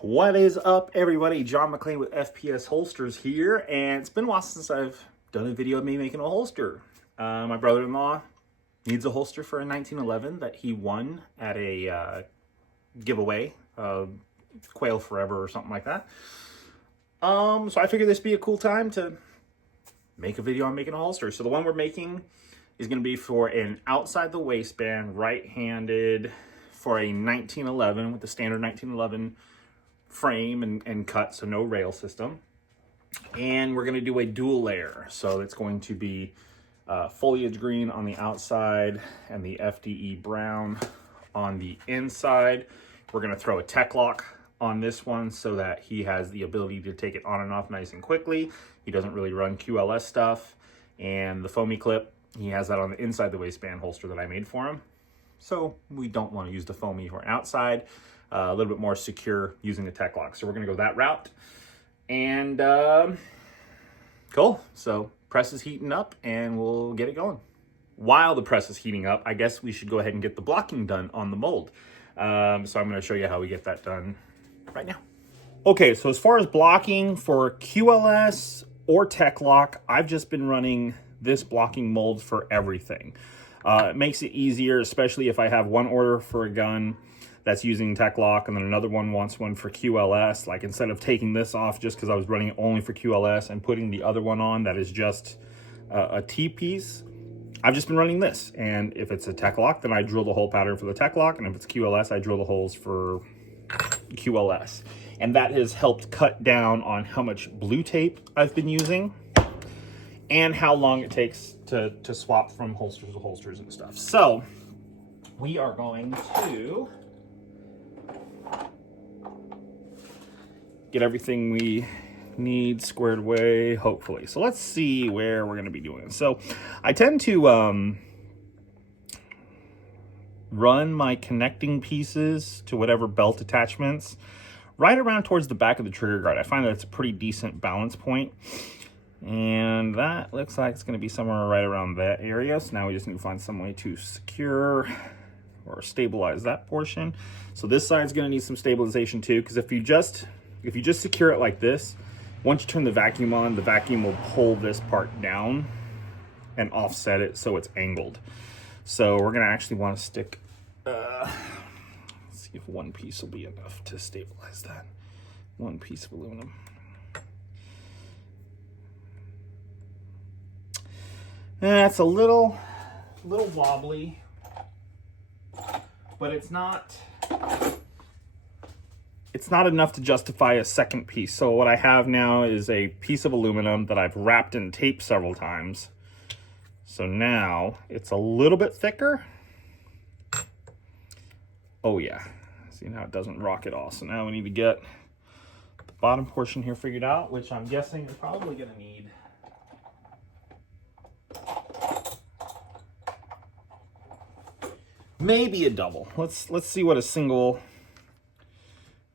What is up, everybody? John McClain with FPS Holsters here, and it's been a while since I've done a video of me making a holster. My brother-in-law needs a holster for a 1911 that he won at a giveaway, Quail Forever or something like that. So I figured this would be a cool time to make a video on making a holster. So the one we're making is going to be for an outside the waistband, right-handed, for a 1911 with the standard 1911 frame and cut, so no rail system. And we're going to do a dual layer, so it's going to be foliage green on the outside and the FDE brown on the inside. We're going to throw a tech lock on this one so that he has the ability to take it on and off nice and quickly. He doesn't really run QLS stuff. And the foamy clip, he has that on the inside the waistband holster that I made for him. So we don't want to use the foamy for outside. A little bit more secure using the tech lock. So we're going to go that route. And cool. So press is heating up and we'll get it going. While the press is heating up, I guess we should go ahead and get the blocking done on the mold. So I'm going to show you how we get that done right now. Okay, so as far as blocking for QLS or tech lock, I've just been running this blocking mold for everything. It makes it easier, especially if I have one order for a gun that's using tech lock and then another one wants one for QLS. Like, instead of taking this off just because I was running it only for QLS and putting the other one on that is just a T piece, I've just been running this. And if it's a tech lock, then I drill the hole pattern for the tech lock. And if it's QLS, I drill the holes for QLS. And that has helped cut down on how much blue tape I've been using and how long it takes to swap from holsters to holsters and stuff. So we are going to get everything we need squared away, hopefully. So let's see where we're going to be doing. So I tend to run my connecting pieces to whatever belt attachments right around towards the back of the trigger guard. I find that it's a pretty decent balance point. And that looks like it's going to be somewhere right around that area. So now we just need to find some way to secure or stabilize that portion. So this side's going to need some stabilization too, because if you just secure it like this, once you turn the vacuum on, the vacuum will pull this part down and offset it so it's angled. So we're going to actually want to stick, let's see if one piece will be enough to stabilize that. One piece of aluminum. It's a little wobbly, but it's not enough to justify a second piece. So what I have now is a piece of aluminum that I've wrapped in tape several times. So now it's a little bit thicker. Oh yeah, see how it doesn't rock at all. So now we need to get the bottom portion here figured out, which I'm guessing you're probably gonna need maybe a double. Let's see what a single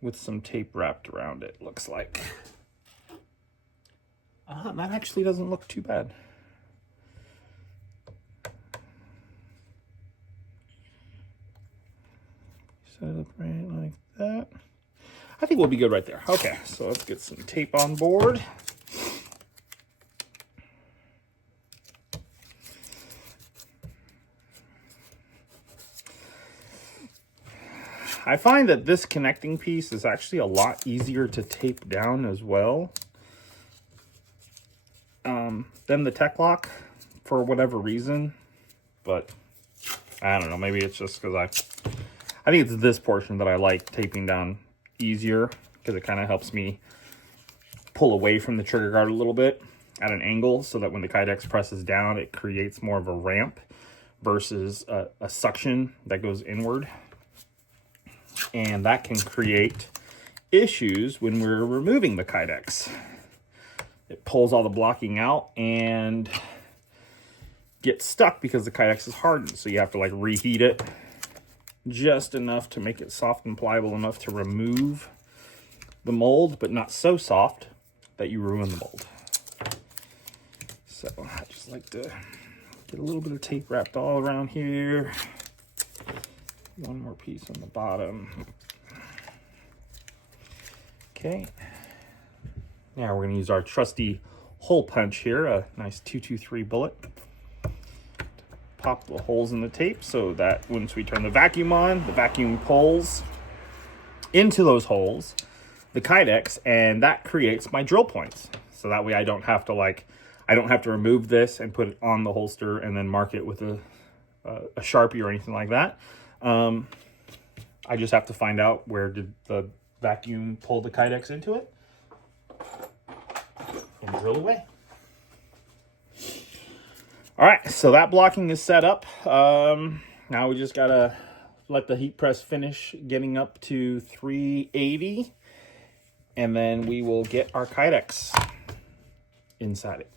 with some tape wrapped around it looks like. That actually doesn't look too bad. Set it up right like that. I think we'll be good right there. Okay, so let's get some tape on board. I find that this connecting piece is actually a lot easier to tape down as well than the tech lock for whatever reason. But I don't know, maybe it's just because I think it's this portion that I like taping down easier because it kind of helps me pull away from the trigger guard a little bit at an angle so that when the Kydex presses down, it creates more of a ramp versus a suction that goes inward. And that can create issues when we're removing the Kydex. It pulls all the blocking out and gets stuck because the Kydex is hardened. So you have to like reheat it just enough to make it soft and pliable enough to remove the mold, but not so soft that you ruin the mold. So I just like to get a little bit of tape wrapped all around here. One more piece on the bottom. Okay. Now we're going to use our trusty hole punch here, a nice 223 bullet. Pop the holes in the tape so that once we turn the vacuum on, the vacuum pulls into those holes the Kydex, and that creates my drill points. So that way I don't have to remove this and put it on the holster and then mark it with a Sharpie or anything like that. I just have to find out where did the vacuum pull the Kydex into it and drill away. All right, so that blocking is set up. Now we just gotta let the heat press finish getting up to 380, and then we will get our Kydex inside it.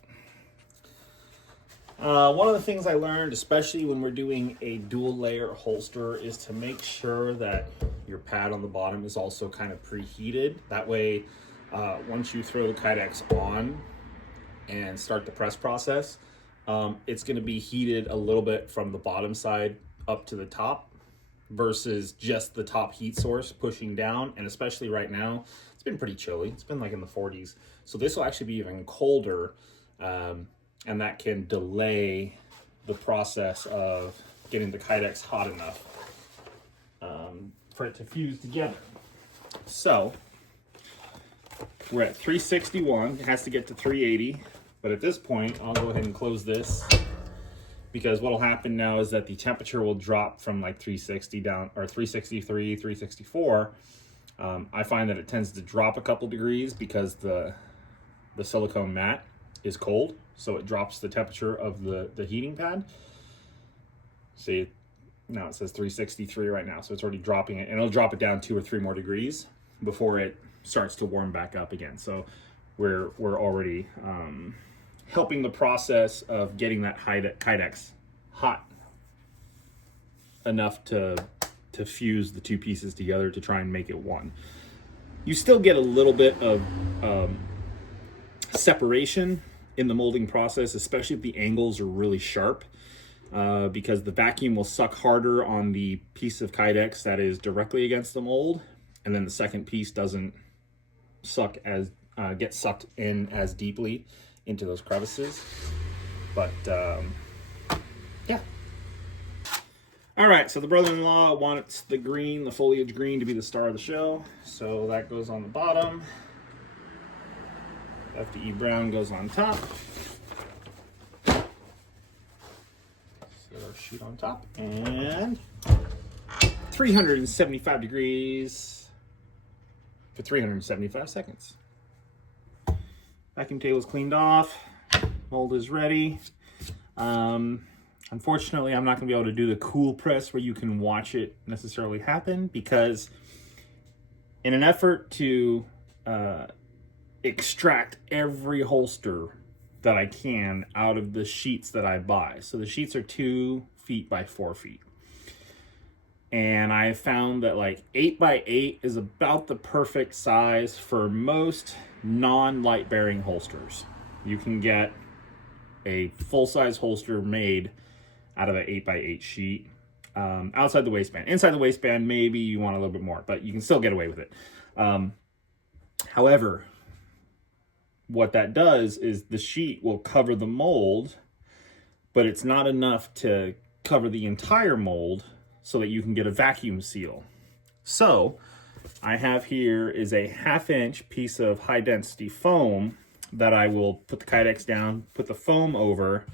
One of the things I learned, especially when we're doing a dual layer holster, is to make sure that your pad on the bottom is also kind of preheated. That way, once you throw the Kydex on and start the press process, it's going to be heated a little bit from the bottom side up to the top versus just the top heat source pushing down. And especially right now, it's been pretty chilly. It's been like in the 40s. So this will actually be even colder, and that can delay the process of getting the Kydex hot enough for it to fuse together. So we're at 361. It has to get to 380. But at this point, I'll go ahead and close this, because what will happen now is that the temperature will drop from like 360 down, or 363, 364. I find that it tends to drop a couple degrees because the silicone mat is cold, so it drops the temperature of the heating pad. See, now it says 363 right now, so it's already dropping it, and it'll drop it down 2 or 3 more degrees before it starts to warm back up again. So we're already helping the process of getting that Kydex hot enough to fuse the two pieces together to try and make it one. You still get a little bit of separation in the molding process, especially if the angles are really sharp, because the vacuum will suck harder on the piece of Kydex that is directly against the mold, and then the second piece doesn't get sucked in as deeply into those crevices. But yeah. All right, so the brother-in-law wants the green, the foliage green, to be the star of the show, so that goes on the bottom. FDE brown goes on top. Set our sheet on top, and 375 degrees for 375 seconds. Vacuum table is cleaned off. Mold is ready. Unfortunately, I'm not going to be able to do the cool press where you can watch it necessarily happen, because in an effort to extract every holster that I can out of the sheets that I buy. So the sheets are 2 feet by 4 feet. And I found that like 8 by 8 is about the perfect size for most non-light bearing holsters. You can get a full-size holster made out of an 8 by 8 sheet outside the waistband. Inside the waistband, maybe you want a little bit more, but you can still get away with it. However, what that does is the sheet will cover the mold, but it's not enough to cover the entire mold so that you can get a vacuum seal. So I have here is a 1/2 inch piece of high density foam that I will put the Kydex down, put the foam over,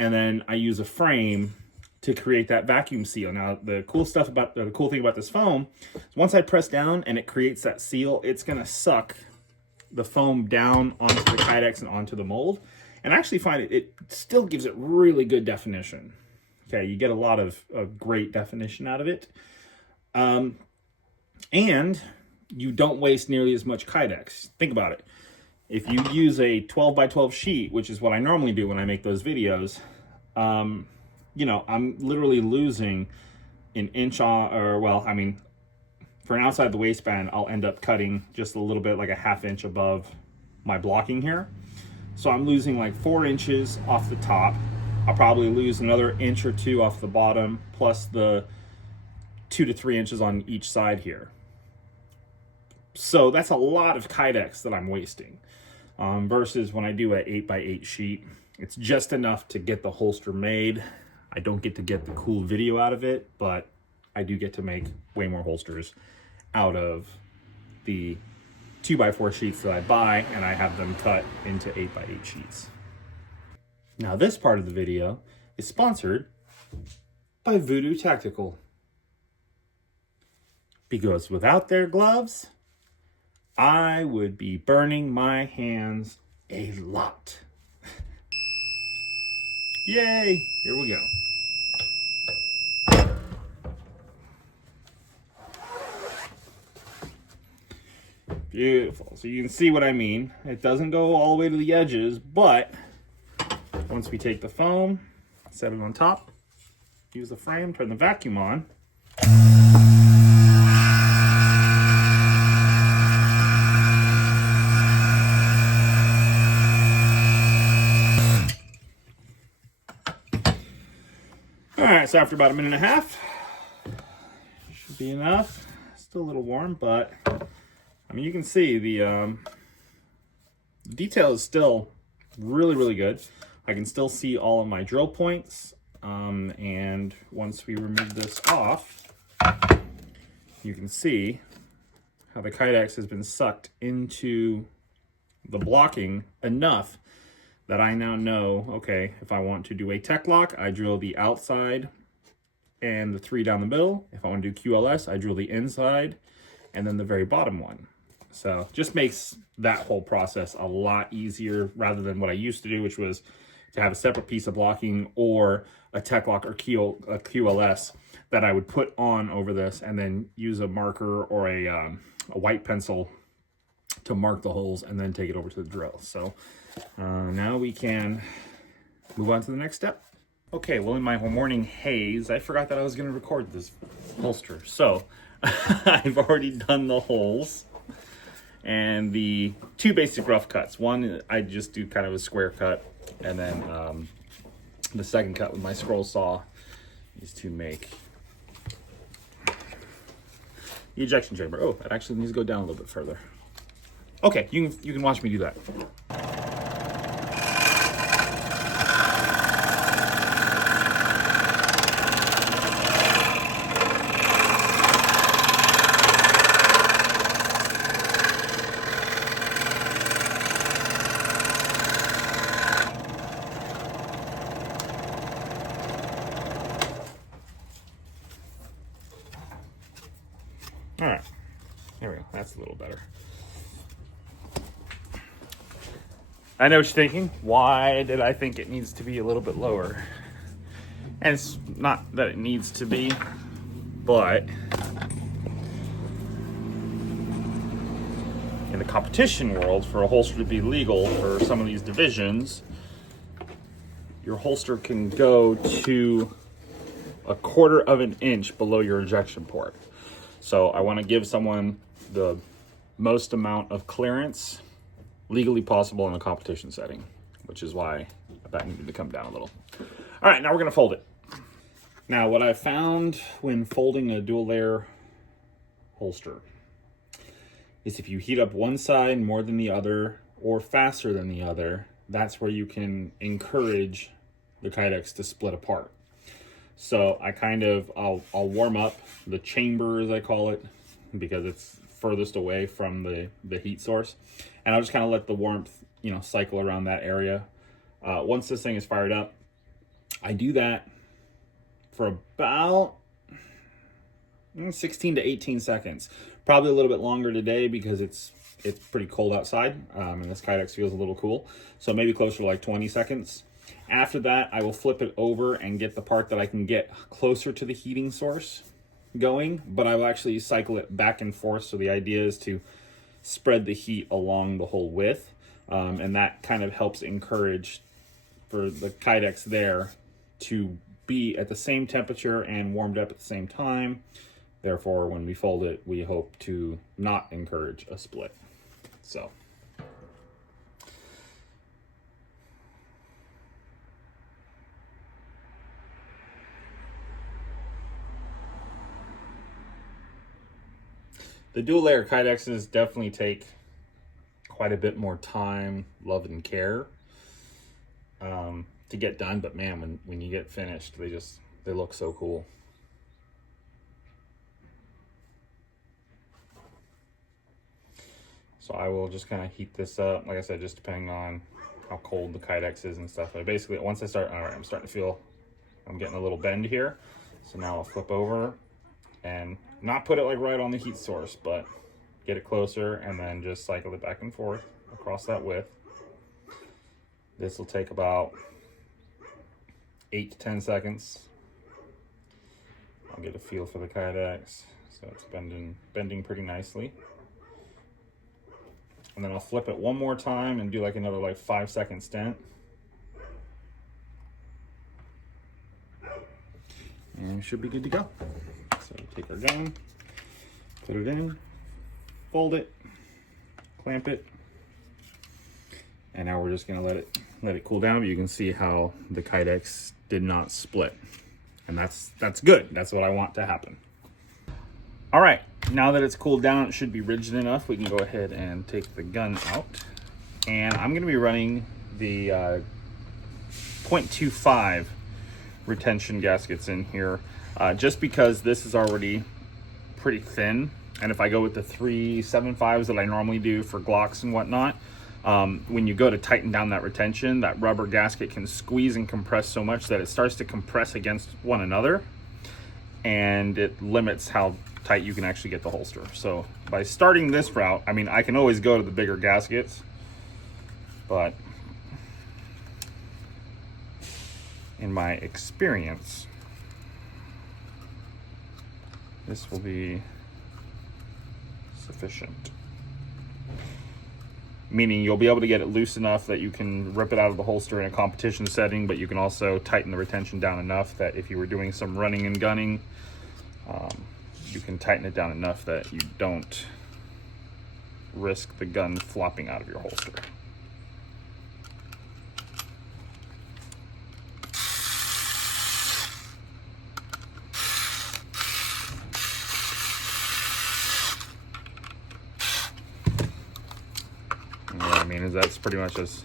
and then I use a frame to create that vacuum seal. Now, the cool thing about this foam is once I press down and it creates that seal, it's gonna suck the foam down onto the Kydex and onto the mold. And I actually find it still gives it really good definition. Okay, you get a lot of great definition out of it. And you don't waste nearly as much Kydex. Think about it. If you use a 12 by 12 sheet, which is what I normally do when I make those videos, you know, I'm literally losing an inch on, or well, I mean, for an outside the waistband, I'll end up cutting just a little bit, like a 1/2 inch above my blocking here. So I'm losing like 4 inches off the top. I'll probably lose another inch or 2 off the bottom, plus the 2 to 3 inches on each side here. So that's a lot of Kydex that I'm wasting. Versus when I do an 8x8 sheet, it's just enough to get the holster made. I don't get to get the cool video out of it, but I do get to make way more holsters out of the 2x4 sheets that I buy, and I have them cut into 8x8 sheets. Now this part of the video is sponsored by Voodoo Tactical. Because without their gloves, I would be burning my hands a lot. Yay! Here we go. Beautiful. So you can see what I mean. It doesn't go all the way to the edges, but once we take the foam, set it on top, use the frame, turn the vacuum on. All right, so after about a minute and a half, should be enough. Still a little warm, but I mean, you can see the detail is still really, really good. I can still see all of my drill points. And once we remove this off, you can see how the Kydex has been sucked into the blocking enough that I now know, okay, if I want to do a tech lock, I drill the outside and the 3 down the middle. If I want to do QLS, I drill the inside and then the very bottom one. So just makes that whole process a lot easier rather than what I used to do, which was to have a separate piece of blocking or a tech lock or a QLS that I would put on over this and then use a marker or a white pencil to mark the holes and then take it over to the drill. So now we can move on to the next step. Okay, well, in my morning haze, I forgot that I was going to record this holster. So I've already done the holes and the 2 basic rough cuts. One, I just do kind of a square cut, and then the second cut with my scroll saw is to make the ejection chamber. Oh, it actually needs to go down a little bit further. Okay, you can watch me do that. All right, there we go. That's a little better. I know what you're thinking. Why did I think it needs to be a little bit lower? And it's not that it needs to be, but in the competition world, for a holster to be legal for some of these divisions, your holster can go to 1/4 of an inch below your ejection port. So I want to give someone the most amount of clearance legally possible in a competition setting, which is why that needed to come down a little. All right, now we're going to fold it. Now, what I found when folding a dual layer holster is if you heat up one side more than the other or faster than the other, that's where you can encourage the Kydex to split apart. So I I'll warm up the chamber, as I call it, because it's furthest away from the heat source. And I'll just kind of let the warmth, cycle around that area. Once this thing is fired up, I do that for about 16 to 18 seconds. Probably a little bit longer today because it's pretty cold outside, and this Kydex feels a little cool. So maybe closer to like 20 seconds. After that, I will flip it over and get the part that I can get closer to the heating source going, but I will actually cycle it back and forth. So the idea is to spread the heat along the whole width, and that kind of helps encourage for the Kydex there to be at the same temperature and warmed up at the same time. Therefore, when we fold it, we hope to not encourage a split. So The dual layer Kydexes definitely take quite a bit more time, love, and care to get done. But man, when you get finished, they look so cool. So I will just kind of heat this up, like I said, just depending on how cold the Kydex is and stuff. But basically, once I start, all right, I'm starting to feel I'm getting a little bend here. So now I'll flip over and not put it like right on the heat source, but get it closer and then just cycle it back and forth across that width. This will take about 8 to 10 seconds. I'll get a feel for the Kydex. So it's bending pretty nicely. And then I'll flip it one more time and do like another 5-second stint. And we should be good to go. So take our gun, put it in, fold it, clamp it, and now we're just gonna let it cool down. But you can see how the Kydex did not split, and that's good. That's what I want to happen. All right, now that it's cooled down, it should be rigid enough. We can go ahead and take the gun out, and I'm gonna be running the 0.25 retention gaskets in here, just because this is already pretty thin. And if I go with the 375s that I normally do for Glocks and whatnot, when you go to tighten down that retention, that rubber gasket can squeeze and compress so much that it starts to compress against one another, and it limits how tight you can actually get the holster. So by starting this route, I mean, I can always go to the bigger gaskets, but in my experience, this will be sufficient. Meaning you'll be able to get it loose enough that you can rip it out of the holster in a competition setting, but you can also tighten the retention down enough that if you were doing some running and gunning, you can tighten it down enough that you don't risk the gun flopping out of your holster. And what I mean is that's pretty much just...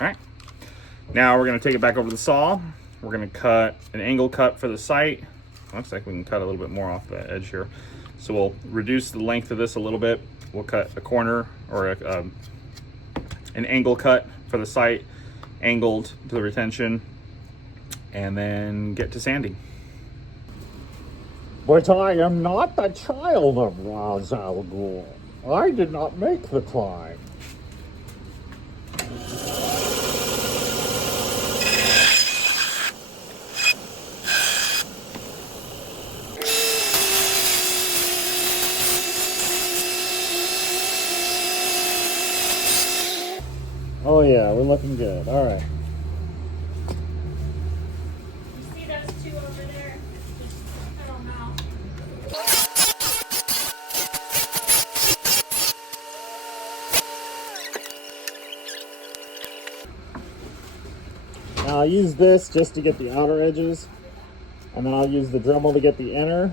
All right, now we're gonna take it back over the saw. We're gonna cut an angle cut for the sight. Looks like we can cut a little bit more off the edge here. So we'll reduce the length of this a little bit. We'll cut a corner or an angle cut for the sight, angled to the retention, and then get to sanding. But I am not the child of Ra's al Ghul. I did not make the climb. Oh yeah, we're looking good. All right. See those two over there? I don't know. Now I'll use this just to get the outer edges, and then I'll use the Dremel to get the inner.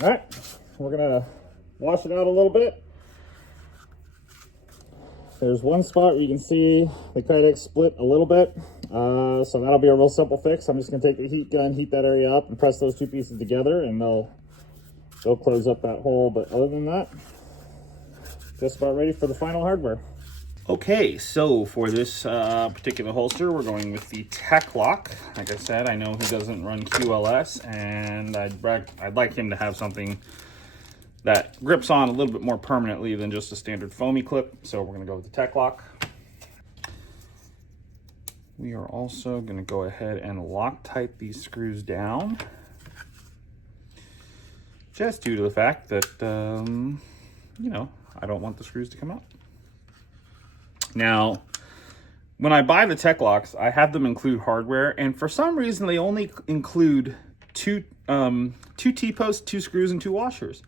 All right, we're gonna wash it out a little bit. There's one spot where you can see the Kydex split a little bit, so that'll be a real simple fix. I'm just gonna take the heat gun, heat that area up, and press those two pieces together, and they'll close up that hole. But other than that, just about ready for the final hardware. Okay, so for this particular holster, we're going with the Tech Lock. Like I said, I know he doesn't run QLS, and I'd like him to have something that grips on a little bit more permanently than just a standard foamy clip. So we're gonna go with the Tech Lock. We are also gonna go ahead and Loctite these screws down, just due to the fact that, you know, I don't want the screws to come out. Now, when I buy the Tech Locks, I have them include hardware, and for some reason they only include two T-posts, 2 screws, and 2 washers.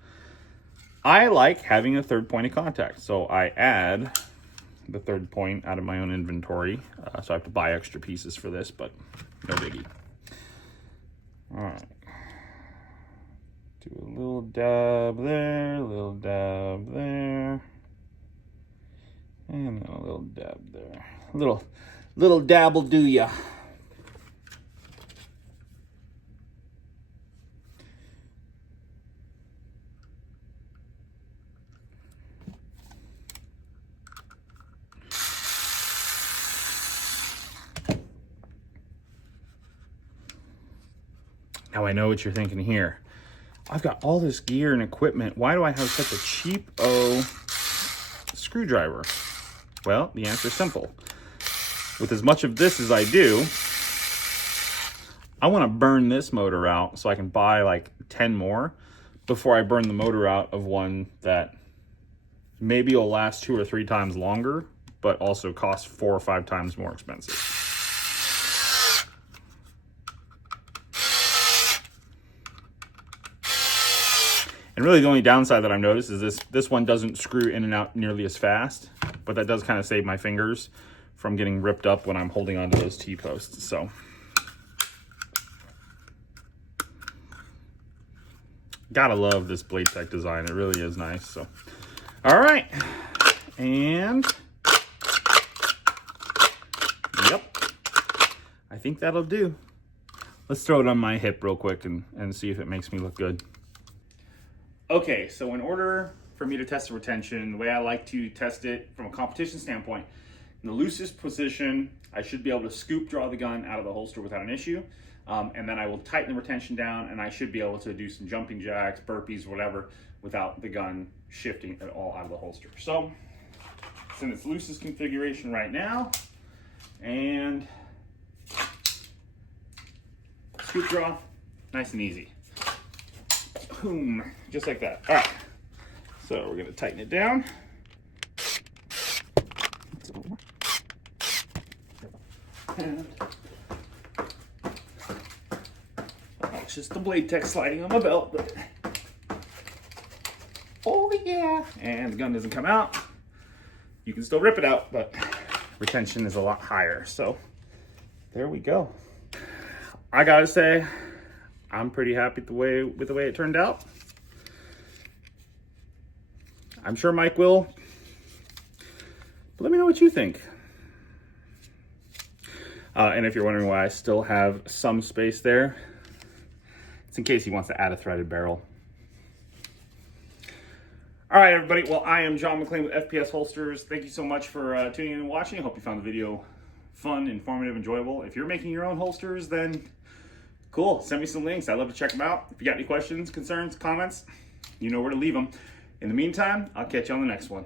I like having a third point of contact, so I add the third point out of my own inventory. So I have to buy extra pieces for this, but no biggie. All right. Do a little dab there, a little dab there, and then a little dab there. Little dab will do ya. Now I know what you're thinking here. I've got all this gear and equipment. Why do I have such a cheap-o screwdriver? Well, the answer is simple. With as much of this as I do, I want to burn this motor out so I can buy like 10 more before I burn the motor out of one that maybe will last 2 or 3 times longer, but also costs 4 or 5 times more expensive. And really the only downside that I've noticed is this one doesn't screw in and out nearly as fast, but that does kind of save my fingers from getting ripped up when I'm holding onto those T-posts. So gotta love this Blade Tech design. It really is nice. So all right, and yep, I think that'll do. Let's throw it on my hip real quick and see if it makes me look good. Okay, so in order for me to test the retention, the way I like to test it from a competition standpoint, in the loosest position, I should be able to scoop draw the gun out of the holster without an issue. And then I will tighten the retention down, and I should be able to do some jumping jacks, burpees, whatever, without the gun shifting at all out of the holster. So it's in its loosest configuration right now. And scoop draw, nice and easy. Boom, just like that. All right, so we're gonna tighten it down. And it's just the Blade Tech sliding on my belt, but oh yeah, and the gun doesn't come out. You can still rip it out, but retention is a lot higher. So there we go. I gotta say, I'm pretty happy with the way it turned out. I'm sure Mike will, but let me know what you think. And if you're wondering why I still have some space there, it's in case he wants to add a threaded barrel. All right, everybody. Well, I am John McClain with FPS Holsters. Thank you so much for tuning in and watching. I hope you found the video fun, informative, enjoyable. If you're making your own holsters, then cool. Send me some links. I'd love to check them out. If you got any questions, concerns, comments, you know where to leave them. In the meantime, I'll catch you on the next one.